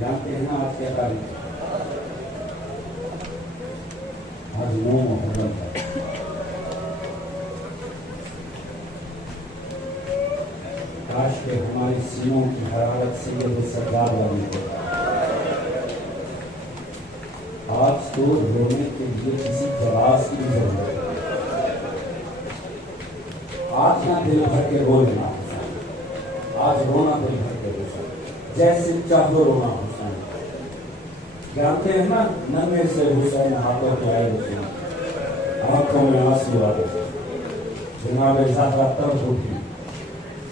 جانتے ہیں نا آج کیا تاریخ ہے؟ آج 9 محرم ہے۔ کاش کہ ہماری سینوں کی حرارت سے یہ سردار والی ہو۔ آج تو رونے کے لیے کسی جواز کی ضرورت ہے۔ آج نہ دل بھر کے رو لینا حسین، آج رونا دل بھر کے حسین، جیسے چاہو رونا حسین۔ جانتے ہیں نا نمے سے حسین ہاتھوں پہ آئے حسین، آنکھوں میں آنسو آئے، جناب زہرا تب اٹھی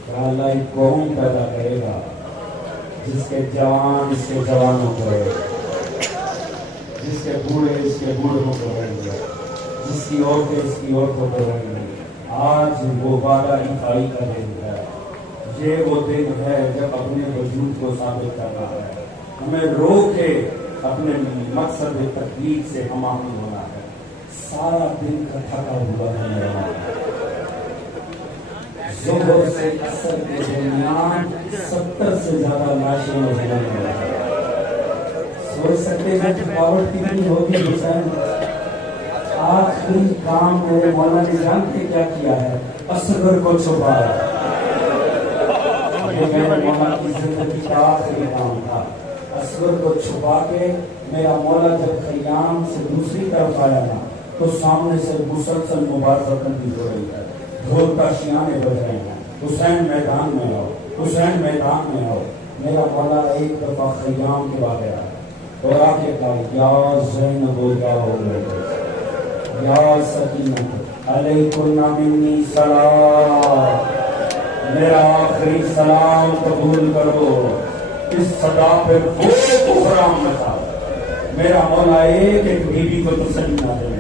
کہ اللہ ایک قوم پیدا کرے گا جس کے جوان اس کے جوانوں کو رہے گا، جس کے بوڑھے اس کے بوڑھوں کو رہیں گے، جس کی عورتیں اس کی عورتوں کو رہیں گے۔ آج وہ وعدہ افائی کا دن ہے، یہ وہ دن ہے جب اپنے وجود کو ثابت کرنا ہے، ہمیں رو کے اپنے مقصد تقدیر سے ہماہنگ ہونا ہے۔ سارا دن کا تھکا ہوا ہے میرا، ظہر سے عصر کے درمیان 70 سے زیادہ لاشیں مجھے سوچ سکتے ہیں تھکاوٹ کتنی ہوگی حسین۔ آخری کام میرے مولا نے جانتے کیا کیا ہے؟ اصغر کو چھپایا۔ یہ میرے مولا کی زندگی کا آخری کام تھا، اصغر کو چھپا کے میرا مولا جب خیام سے دوسری طرف آیا نا تو سامنے سے مسلسل مبارزہ کرنی ہو رہی ہے، ڈھول کا شیانے بج رہے ہیں، حسین میدان میں آؤ، حسین میدان میں آؤ۔ میرا مولا ایک دفعہ خیام کے بعد آیا اور آ کے کہا یا زینب یا یا سکینہ علیکم منی سلام، میرا آخری سلام قبول کرو۔ اس صدا پہ وہ بحرام نہ تھا، میرا مولا ایک ایک بیوی کو تسلی نہ دے۔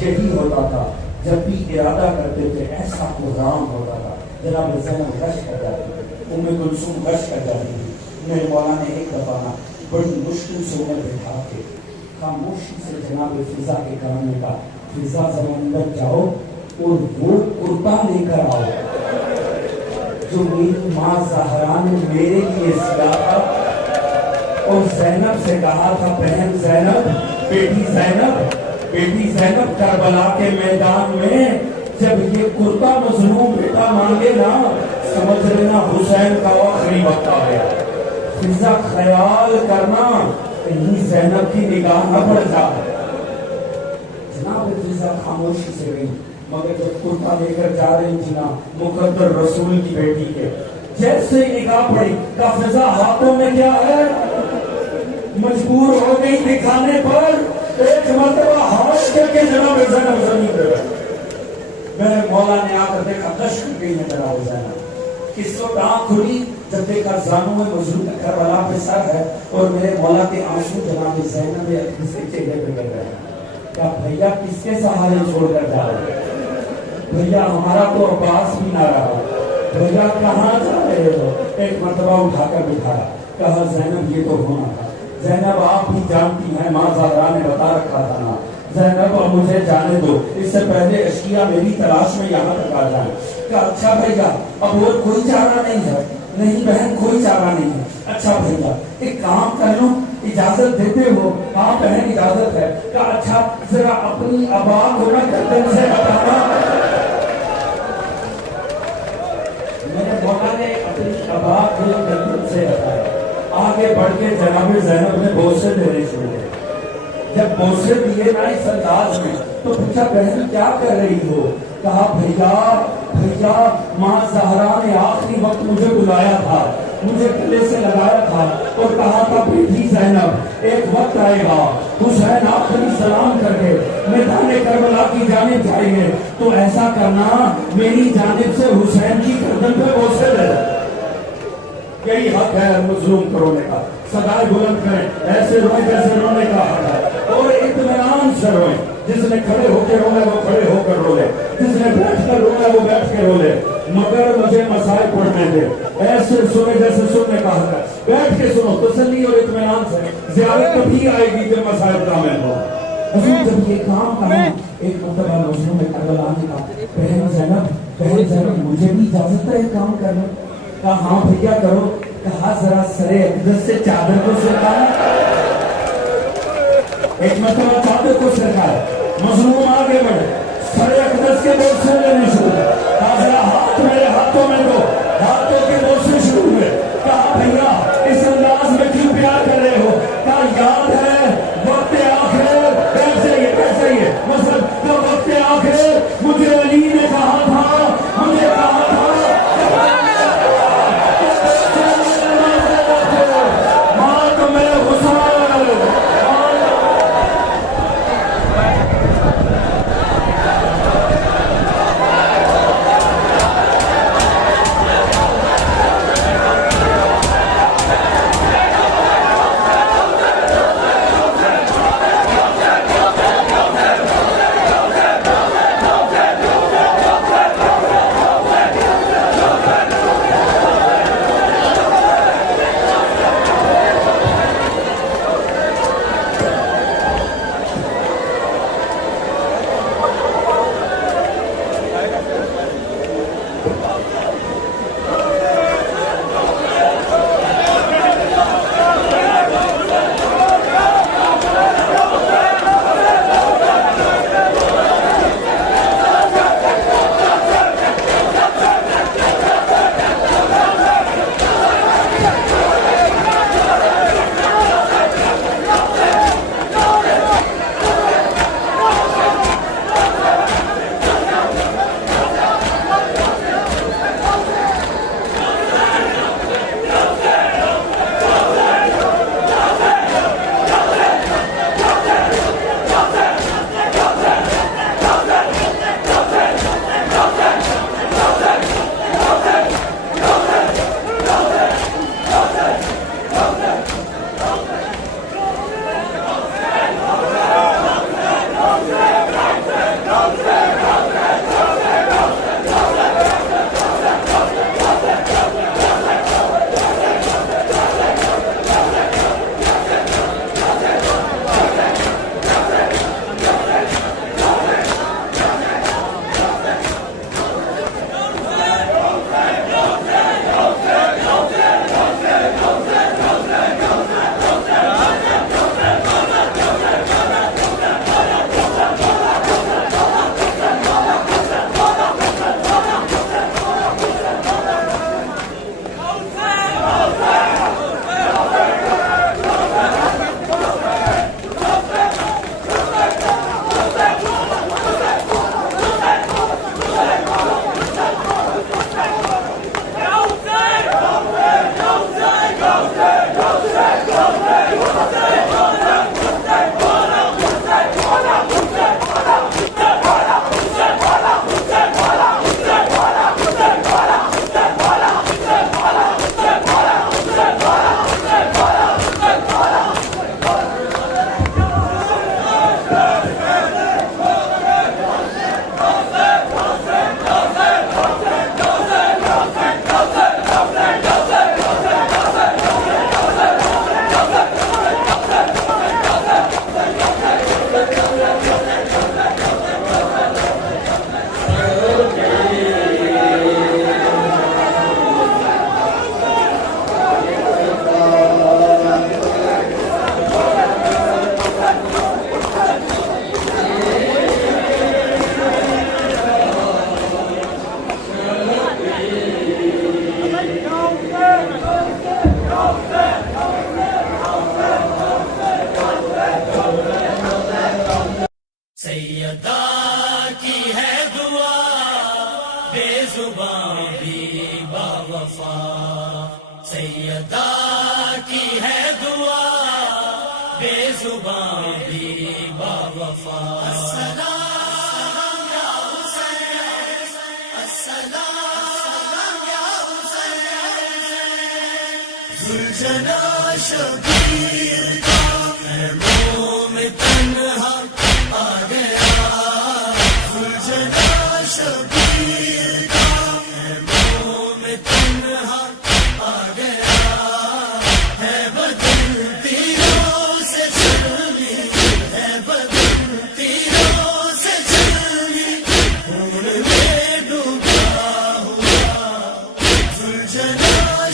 یہی ہوتا تھا جب بھی ارادہ کرتے تھے، ایسا بحرام ہوتا تھا۔ جناب زینب غش کر جاتی تھی، ام کلثوم غش کر جاتی تھی۔ میرے مولا نے ایک دفعہ نا بڑی مشکل سے انہیں بٹھا کے خاموشی سے جناب فضا کے کام نے کہا فضا ذرا اندر جاؤ اور وہ کرتا لے کر آؤ جو میری ماں زہرا نے میرے لیے سیا تھا۔ اور زینب سے کہا تھا بہن زینب، بیٹی زینب کربلا کے میدان میں جب یہ کرتا مظلوم بیٹا مانگے نا سمجھ لینا حسین کا آخری وقت آ گیا۔ فضا خیال کرنا کہیں زینب کی نگاہ نہ پڑ جائے۔ جناب فضا خاموشی سے گئی، مگر جب کرتا لے کر جا رہی تھی نا مقدر رسول کی بیٹی کے، جیسے ہی نگاہ پڑی کہ فضا ہاتھوں میں کیا ہے، مجبور ہو گئی دکھانے پر۔ ایک مرتبہ ہاتھ کر کے جناب زینب زمین پہ بیٹھی۔ میرے مولا نے آ کر دیکھا لشکر گئی ہے جناب زینب۔ کس وقت آنکھ کھلی جب دیکھا زانوں میں مظلوم کربلا پہ سر ہے اور میرے مولا کے آنسو جناب زینب کے چہرے پہ گر رہے ہیں۔ کیا بھیا کس کے سہارے چھوڑ کر جا رہے ہیں؟ بھیا ہمارا تو عباس بھی نہ رہا، بھیا کہاں جا رہے ہو؟ ایک مرتبہ اٹھا کر بٹھایا، کہا زینب یہ تو ہونا تھا، زینب آپ بھی جانتی ہیں ماں زہرا نے بتا رکھا تھا نا، زینب اب مجھے جانے دو، اس سے پہلے اشکیا میری تلاش میں یہاں تک آ جائیں۔ کہ اچھا بھیا اب اور کوئی چارہ نہیں ہے؟ نہیں بہن کوئی چارہ نہیں ہے۔ اچھا بھیا ایک کام کر لوں، اجازت دیتے ہو؟ ہاں بہن اجازت ہے۔ کہ اچھا ذرا اپنی ابا کو نہ گردن سے ہٹانا۔ میرے مولا نے اپنی ابا کو گردن سے ہٹایا، آگے بڑھ کے جناب زینب نے بوسے دینے شروع کیے۔ جب بوسے دیے نا اس انداز میں تو پوچھا بہن کیا کر رہی ہو؟ کہا بھیا ماں زہرا نے آخری وقت مجھے بلایا تھا، مجھے گلے سے لگایا تھا اور کہا تھا بیٹی زینب ایک وقت آئے گا حسین آخری سلام کر کے میدان کربلا کی جانب جائیں گے، تو ایسا کرنا میری جانب سے حسین کی گردن پہ بوسے دے۔ یہی حق ہے مظلوم کو رونے کا، صدائے بلند کریں ایسے روئے جیسے رونے کا حق ہے، اور اطمینان سے روئیں۔ جس نے کھڑے ہو کے رونا وہ کھڑے ہو کر رو لے، جس نے بیٹھ کر رونا وہ بیٹھ کے رو لے، مگر مجھے مسائل پڑھنے دے، ایسے سنے جیسے سننے کا حق ہے۔ بیٹھ کے سنو تسلی اور اطمینان سے، زیادت تبھی آئے گی جب مسائل کامل ہو۔ حضور جب یہ کام کرنا ایک مرتبہ مظلوم کربلا نے کہا بہن زینب مجھے بھی اجازت ہے کام کرنا؟ کہا ہاں بھیا کرو۔ کہا ذرا سرے اقدس سے چادر کو سرکایا. ایک مرتبہ چادر کو سرکایا, مظلوم آگے بڑھے, سرے اقدس کے بوسے لینے شروع ہوئے. کہا ذرا ہاتھ میرے ہاتھوں میں دو. ہاتھوں کے بوسے شروع ہوئے. کہا بھیا اس انداز میں کیوں پیار کر رہے ہو؟ کہا یاد ہے وقت آخر, بیٹھ جائیے مطلب وقت آخر مجھے علی نے کہا تھا, مجھے کہا تھا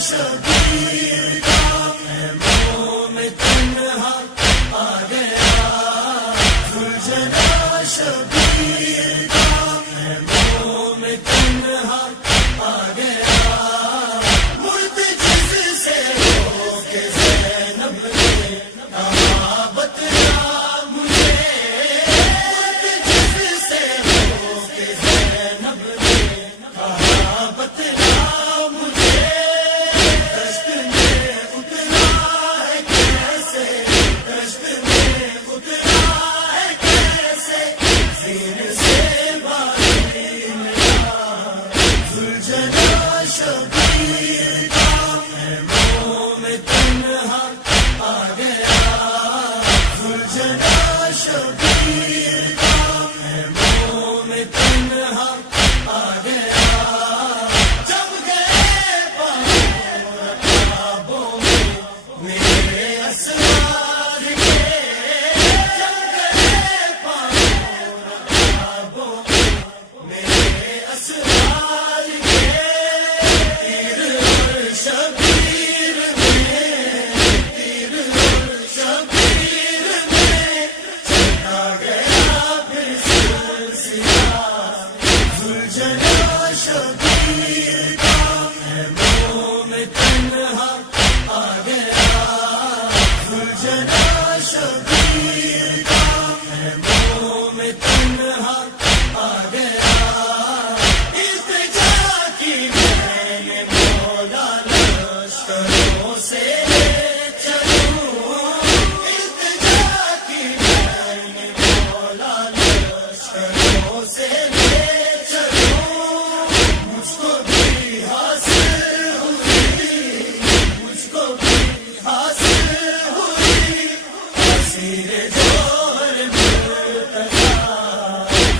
Should شبیر کا مہمون تنہا آ گیا ذوالجلال شبیر کا مہمون تنہا آ گیا مرد جس سے ہو کے زینب نے کہا بتلا مجھے مرد جس سے ہو کے زینب نے کہا بتلا مجھے دشت میں اترا ہے کیسے دشت میں اترا ہے کیسے زیر سے باری ملا ذوالجلال شبیر کا مہمون تنہا آ گیا ذوالجلال شبیر کا مہمون تنہا آ گیا جب گئے پاؤں رکابوں میں میرے اسرار کے جب گئے پاؤں رکابوں میں میرے اسرار کے تیر اور شبیر میں تیر اور شبیر میں چلا گیا پھر سلسلہ ذوالجلال شبیر کا مہمون تنہا آ گیا ذوالجلال شبیر کا مہمون تنہا آ گیا التجا کی میں نے مولا لشکروں سے چلوں التجا کی میں نے مولا لشکروں سے چلوں مجھ کو بھی حاصل ہوئی مجھ کو بھی حاصل ہوئی اسیر جوہر مرتضیٰ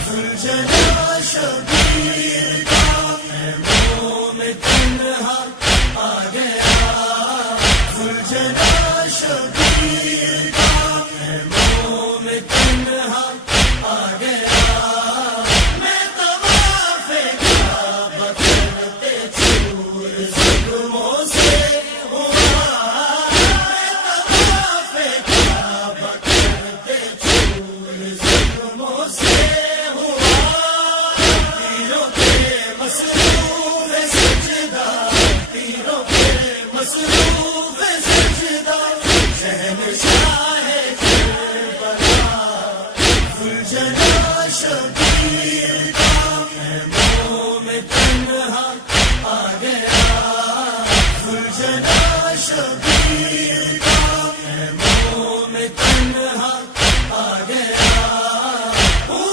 ذوالجلال شبیر کا مہمون تنہا آ گیا ذوالجلال شبیر کا مہمون تنہا آ گیا میں طواف کعبہ کرتے چور ظلموں سے ہوا میں طواف کعبہ کرتے چور ظلموں سے ہوا تیروں پہ مصروف سجدہ تیروں پہ مصروف سجدہ شہنشاہ کربلا ذوالجلال شبیر کا مہمون تنہا آ گیا ذوالجلال شبیر کا مہمون تنہا آ گیا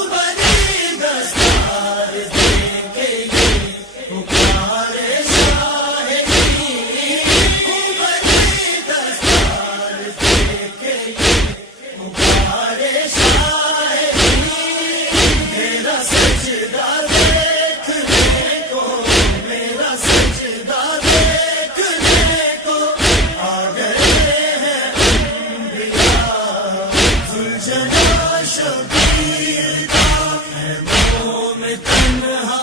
بنی دستار دے کے یہ پکارے شاہدی بنی دستار دے کے یہ پکارے شاہدی میرا سجدہ دیکھنے کو میرا سجدہ دیکھنے کو آ گئے ہیں انبیاء ذوالجلال شبیر کا مہمون تنہا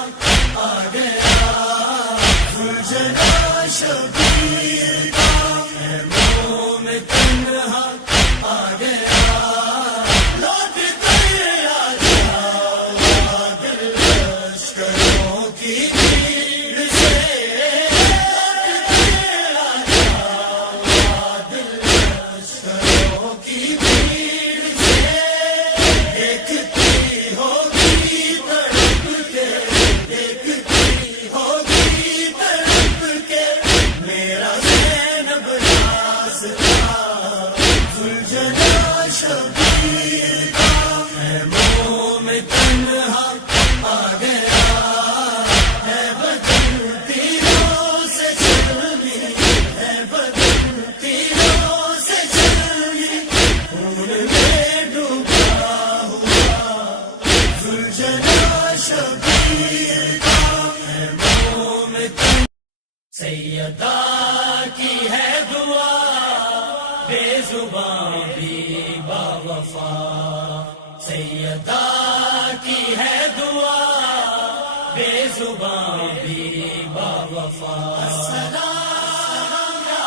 آ گیا ذوالجلال شبیر کا مہمون تنہا آ گیا لوٹ کر آ جاؤ دل لشکروں کی بھیڑ سے لوٹ کر آ جاؤ دل لشکروں کی بھیڑ سے دیکھتی ہوگی تڑپ کے دیکھتی ہوگی تڑپ کے میرا زینب ناز تھا ذوالجلال شبیر کا مہمون تنہا آ گیا ہے بدن تیروں سے چلنی ہے بدن تیروں سے چلنی خون میں ڈوبا ہوا ذوالجلال شبیر کا مہمون تنہا سیدہ کی ہے دعا بے زباں بھی باوفا سیدہ کی ہے دعا بے زباں بھی باوفا السلام یا